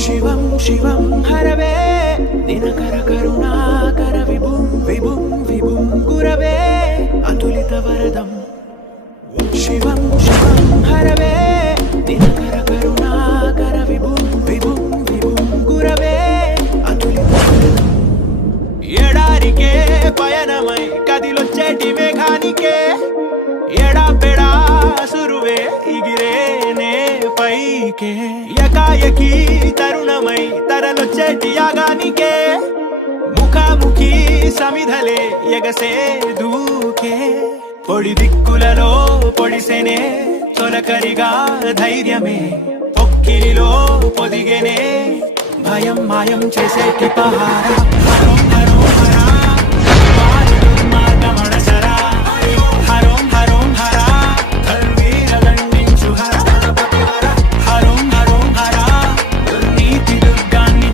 శివం శివం Haraway దినకర కరుణాకర విభుం విభుం విభుం గురవే అతులిత వరదం శివం శివం Haraway దినకర కరుణాకర విభుం విభుం విభుం గురవే అతులిత వరదం ఎడారికే పయనమై కదిలొచ్చేటి మేఘానికే ఎడా పెడా సురువే ఇగిరేనే పైకే యకాయకి తరుణమై తరలొచ్చేటి యాగానికే ముఖాముఖి సమిధలే ఎగసే దూకే పొడి దిక్కులలో పొడిసెనే తొలకరిగా ధైర్యమే పొక్కిలిలో పొదిగెనే భయం మాయం చేసేటి పహారా